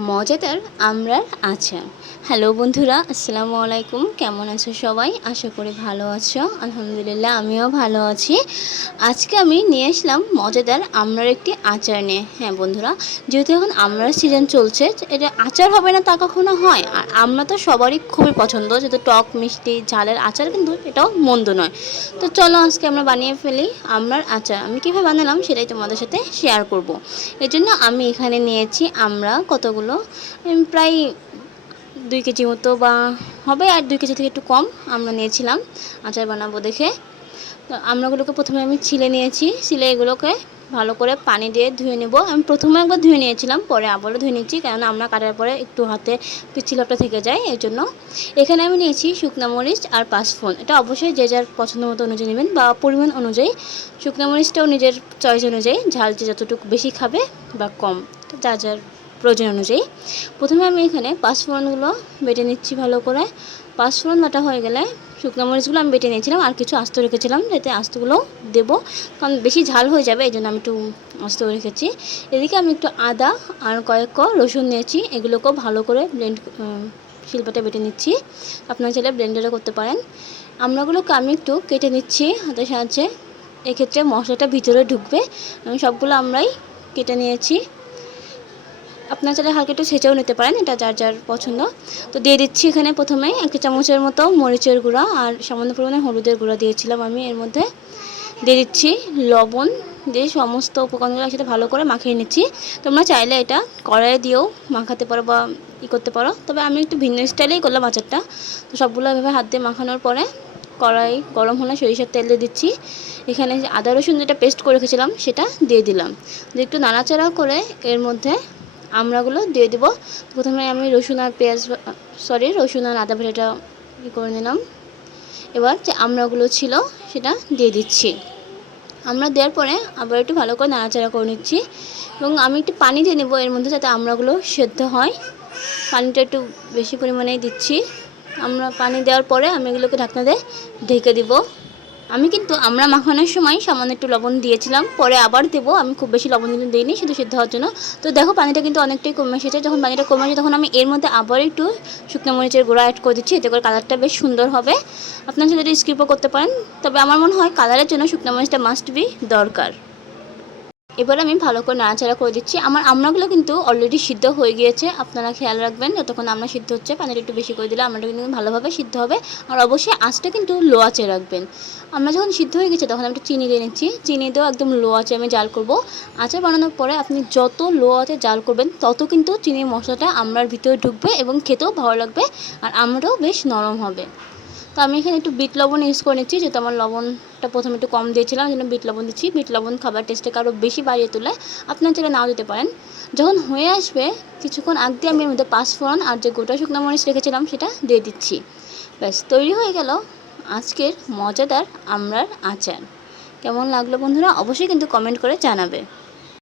মজাদার আমরার আচার হ্যালো বন্ধুরা, আসসালামু আলাইকুম। কেমন আছো সবাই? আশা করি ভালো আছো। আলহামদুলিল্লাহ, আমিও ভালো আছি। আজকে আমি নিয়ে আসলাম মজাদার আমরার একটি আচার নিয়ে। হ্যাঁ বন্ধুরা, যেহেতু এখন আমরার সিজন চলছে, এটা আচার হবে না তা কখনো হয়। আর আমরা তো সবারই খুবই পছন্দ, যেহেতু টক, মিষ্টি, ঝালের আচার কিন্তু এটাও মন্দ নয়। তো চলো আজকে আমরা বানিয়ে ফেলি আমরার আচার। আমি কীভাবে বানালাম সেটাই তোমাদের সাথে শেয়ার করব। এর জন্য আমি এখানে নিয়েছি আমরা কতগুলো উম, প্রায় দুই কেজি মতো বা হবে আর দুই কেজি থেকে একটু কম আমরা নিয়েছিলাম আচার বানাবো দেখে। তো আমরাগুলোকে প্রথমে আমি ছিলে নিয়েছি ছিলে এগুলোকে ভালো করে পানি দিয়ে ধুয়ে নেব। আমি প্রথমে একবার ধুয়ে নিয়েছিলাম পরে আবারও ধুয়ে নিচ্ছি কারণ আমরা কাটার পরে একটু হাতে পিচ্ছিলাপটা থেকে যায় এই জন্য এখানে আমি নিয়েছি শুকনো মরিচ আর পাঁচফোড়ন। এটা অবশ্যই যে যার পছন্দ মতো অনুযায়ী নেবেন বা পরিমাণ অনুযায়ী। শুকনো মরিচটাও নিজের চয়েস অনুযায়ী ঝাল যে যতটুকু বেশি খাবে বা কম তো যা যার প্রয়োজন অনুযায়ী। প্রথমে আমি এখানে পাঁচফোড়নগুলো বেটে নিচ্ছি ভালো করে। পাঁচফোড়ন বাটা হয়ে গেলে শুকনো মরিচগুলো আমি বেটে নিয়েছিলাম আর কিছু আস্ত রেখেছিলাম যাতে আস্তগুলো দেবো। কারণ বেশি ঝাল হয়ে যাবে এই জন্য আমি একটু আস্ত রেখেছি। এদিকে আমি একটু আদা আর কয়েক ক রসুন নিয়েছি, এগুলোকেও ভালো করে ব্লেন্ড শিল্পটা বেটে নিচ্ছি। আপনারা চাইলে ব্লেন্ডারও করতে পারেন। আমরাগুলোকে আমি একটু কেটে নিচ্ছি হাতের সাহায্যে। এক্ষেত্রে মশলাটা ভিতরে ঢুকবে। সবগুলো আমরাই কেটে নিয়েছি। আপনার চাইলে হালকা একটু ছেঁচেও নিতে পারেন, এটা যার যার পছন্দ। তো দিয়ে দিচ্ছি এখানে প্রথমে একটা চামচের মতো মরিচের গুঁড়া আর সামান্য পরিমাণে হলুদের গুঁড়া দিয়েছিলাম আমি। এর মধ্যে দিয়ে দিচ্ছি লবণ দিয়ে সমস্ত উপকরণগুলো একসাথে ভালো করে মাখিয়ে নিচ্ছি। তোমরা চাইলে এটা কড়াইয়ে দিয়েও মাখাতে পারো বা ই করতে পারো। তবে আমি একটু ভিন্ন স্টাইলেই করলাম আচারটা। তো সবগুলো এভাবে হাত দিয়ে মাখানোর পরে কড়াই গরম হলে সরিষার তেল দিয়ে দিচ্ছি। এখানে আদা রসুন যেটা পেস্ট করে রেখেছিলাম সেটা দিয়ে দিলাম। দিয়ে একটু নাড়াচাড়া করে এর মধ্যে আমড়াগুলো দিয়ে দেবো। প্রথমে আমি রসুন আর পেঁয়াজ সরি রসুন আর আদা ভাজাটা ই করে নিলাম। এবার যে আমড়াগুলো ছিল সেটা দিয়ে দিচ্ছি। আমরা দেওয়ার পরে আবার একটু ভালো করে নাড়াচাড়া করে নিচ্ছি এবং আমি একটু পানি দিয়ে নেব এর মধ্যে যাতে আমড়াগুলো সেদ্ধ হয়। পানিটা একটু বেশি পরিমাণেই দিচ্ছি। আমরা পানি দেওয়ার পরে আমি এগুলোকে ঢাকনা দিয়ে ঢেকে দিব। কিন্তু আমরা মাখানোর সময় সামান্য একটু লবণ দিয়েছিলাম, পরে আবার দেবো। আমি খুব বেশি লবণ কিন্তু দিইনি, শুধু সিদ্ধ হওয়ার জন্য। তো দেখো, পানিটা কিন্তু অনেকটাই কমে এসেছে। যখন পানিটা কমে আসে, তখন আমি এর মধ্যে আবার একটু শুকনো মরিচের গুঁড়া অ্যাড করে দিচ্ছি। এতে করে কালারটা বেশ সুন্দর হবে। আপনারা এটা স্কিপও করতে পারেন। তবে আমার মনে হয় কালারের জন্য শুকনো মরিচটা মাস্ট বি দরকার। এবার আমি ভালো করে নাড়াচাড়া করে দিচ্ছি। আমার আমড়াগুলো কিন্তু অলরেডি সিদ্ধ হয়ে গিয়েছে। আপনারা খেয়াল রাখবেন, যতক্ষণ আমরা সিদ্ধ হচ্ছে, পানিটা একটু বেশি করে দিলে আমরাটা কিন্তু ভালোভাবে সিদ্ধ হবে। আর অবশ্যই আঁচটা কিন্তু লো আঁচে রাখবেন। আমরা যখন সিদ্ধ হয়ে গেছে, তখন আমি একটু চিনি দিয়ে নিচ্ছি। চিনি দিয়েও একদম লো আঁচে আমি জাল করব। আচার বানানোর পরে আপনি যত লো আঁচে জাল করবেন, তত কিন্তু চিনির মশলাটা আমরার ভিতরে ঢুকবে এবং খেতেও ভালো লাগবে। আর আমরাও বেশ নরম হবে। তো আমি এখানে একটু বিট লবণ ইউজ করে নিচ্ছি, যেহেতু আমার লবণটা প্রথমে একটু কম দিয়েছিলাম জন্য বিট লবণ দিচ্ছি। বিট লবণ খাবার টেস্টটাকে আরও বেশি বাড়িয়ে তোলে। আপনার চাইলে নাও দিতে পারেন। যখন হয়ে আসবে, কিছুক্ষণ আগ দিয়ে আমি এর মধ্যে পাঁচফোড়ন আর যে গোটা শুকনো মরিচ রেখেছিলাম, সেটা দিয়ে দিচ্ছি। ব্যাস, তৈরি হয়ে গেল আজকের মজাদার আমরার আচার। কেমন লাগল বন্ধুরা? অবশ্যই কিন্তু কমেন্ট করে জানাবে।